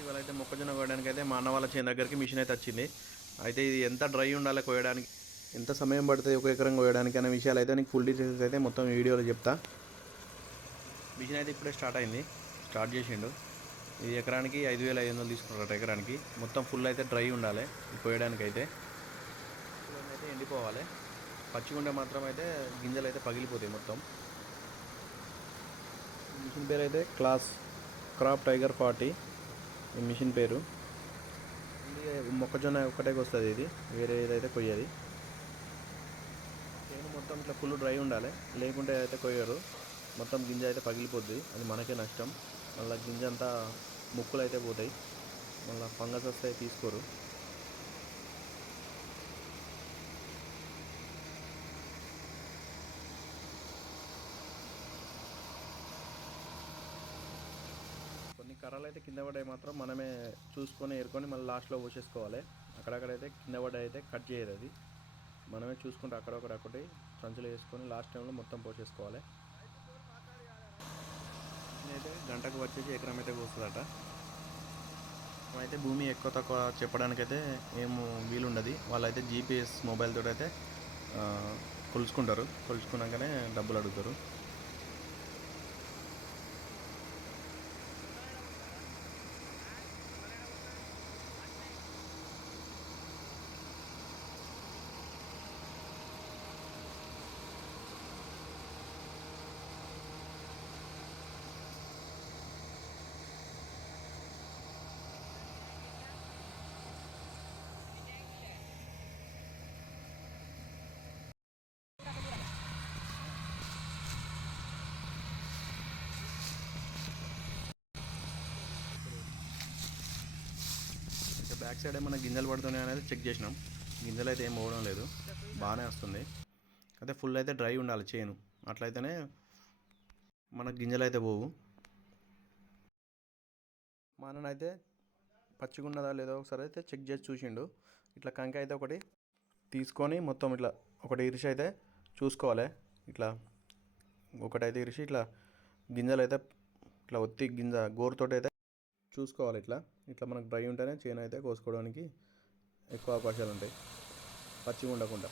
ఇవాళ అయితే మొక్కజొన్న కోయడానికి అయితే మా అన్న వాళ్ళ చేను దగ్గరికి మిషన్ అయితే వచ్చింది. అయితే ఇది ఎంత డ్రై ఉండాలి కోయడానికి, ఎంత సమయం పడుతుంది ఒక ఎకరం కోయడానికి అనే విషయాలు అయితే నీకు ఫుల్ డీటెయిల్స్ అయితే మొత్తం వీడియోలో చెప్తా. మిషన్ అయితే ఇప్పుడే స్టార్ట్ అయింది, స్టార్ట్ చేసిండు. ఈ ఎకరానికి 5,500 తీసుకుంటారట ఎకరానికి. మొత్తం ఫుల్ అయితే డ్రై ఉండాలి కోయడానికి అయితే. అయితే ఎండిపోవాలి, పచ్చిగుండే మాత్రం అయితే గింజలు అయితే పగిలిపోతాయి మొత్తం. మిషన్ పేరు అయితే క్రాప్ టైగర్ 40 ఈ మిషన్ పేరు. ఇది మొక్కజొన్న ఒక్కటే వస్తుంది, ఇది వేరే ఏదైతే కొయ్యది. చేను మొత్తం ఇట్లా ఫుల్ డ్రై ఉండాలి, లేకుంటే అయితే కొయ్యరు. మొత్తం గింజ అయితే పగిలిపోద్ది, అది మనకే నష్టం. మళ్ళీ గింజ అంతా ముక్కులు అయితే పోతాయి, మళ్ళీ ఫంగస్ వస్తాయి, తీసుకోరు. కొన్ని కర్రలు అయితే కింద పడ్డాయి మాత్రం మనమే చూసుకొని ఏరుకొని మళ్ళీ లాస్ట్లో పోసేసుకోవాలి. అక్కడక్కడైతే కింద పడ్డాయి అయితే కట్ చేయదు, అది మనమే చూసుకుంటే అక్కడొకటి సంచులు వేసుకొని లాస్ట్ టైంలో మొత్తం పోసేసుకోవాలి. అయితే గంటకు వచ్చేసి ఎకరం అయితే పోస్తుందట. అయితే భూమి ఎక్కువ తక్కువ చెప్పడానికైతే ఏం వీలుండదు. వాళ్ళైతే జీపీఎస్ మొబైల్ తోటి అయితే కొలుచుకుంటారు, కొలుచుకున్నాకనే డబ్బులు అడుగుతారు. బ్యాక్ సైడ్ ఏమైనా గింజలు పడుతున్నాయి అనేది చెక్ చేసినాం. గింజలు అయితే ఏం పోవడం లేదు, బాగానే వస్తుంది. అయితే ఫుల్ అయితే డ్రై ఉండాలి చేను, అట్లయితేనే మనకు గింజలు అయితే పోవు. మననైతే పచ్చిగున్నదా లేదో ఒకసారి అయితే చెక్ చేసి చూసిండు. ఇట్లా కంకి అయితే ఒకటి తీసుకొని మొత్తం ఇట్లా ఒకటి ఇరిచి అయితే చూసుకోవాలి. ఇట్లా ఒకటైతే ఇరిచి ఇట్లా గింజలు అయితే ఇట్లా ఒత్తి గింజ గోరుతోటి అయితే చూసుకోవాలి. ఇట్లా ఇట్లా మనకు డ్రై ఉంటేనే చేను అయితే కోసుకోవడానికి ఎక్కువ అవకాశాలు ఉంటాయి, పచ్చిగా ఉండకుండా.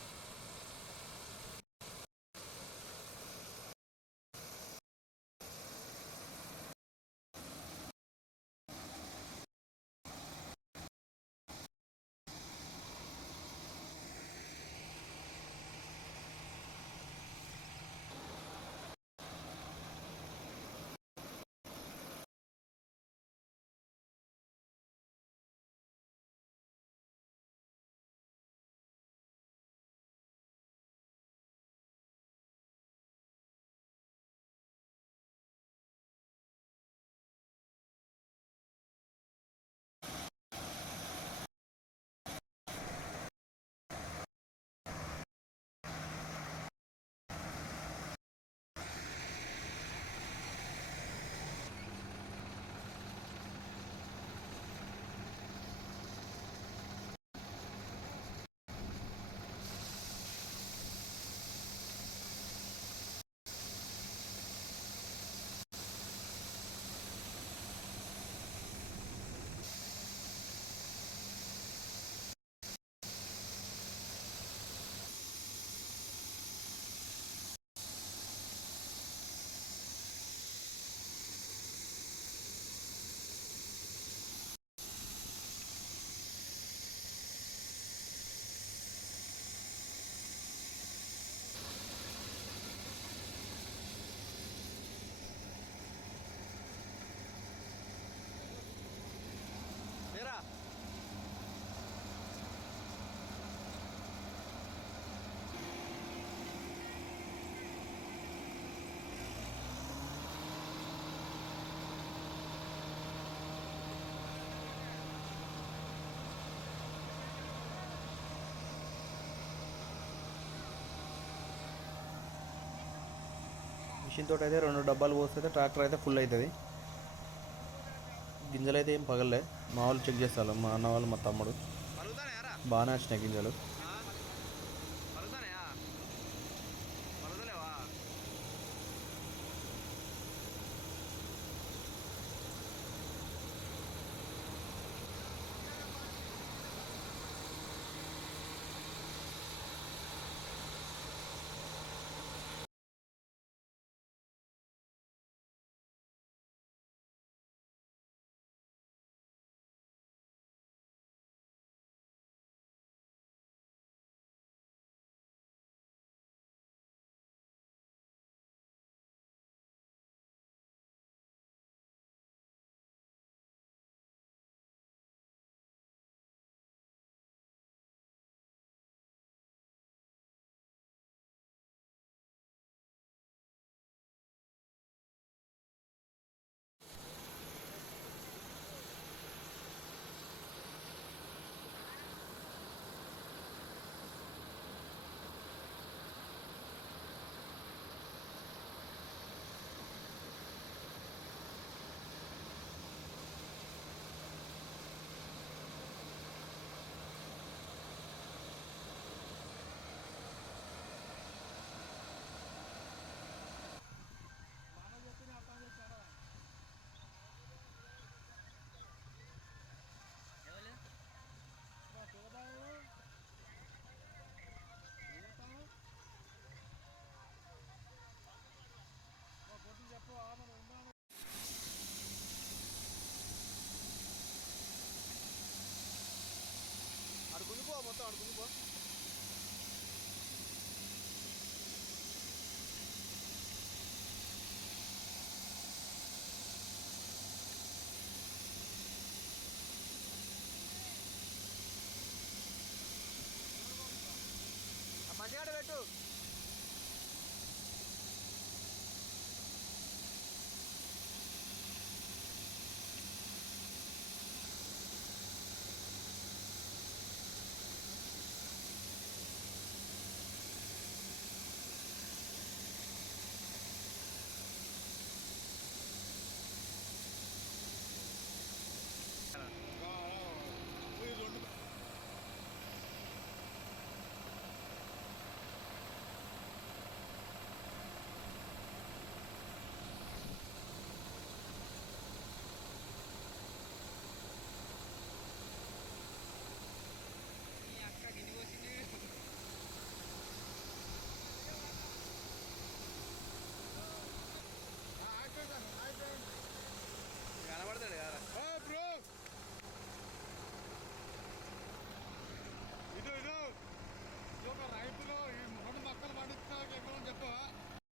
మిషన్ తోటి అయితే 2 డబ్బాలు పోస్తే ట్రాక్టర్ అయితే ఫుల్ అవుతుంది. గింజలు అయితే ఏం పగలలే, మా వాళ్ళు చెక్ చేస్తారు, మా అన్న వాళ్ళు మా తమ్ముడు. బాగానే వచ్చినాయి గింజలు. ఆడుకుంది బా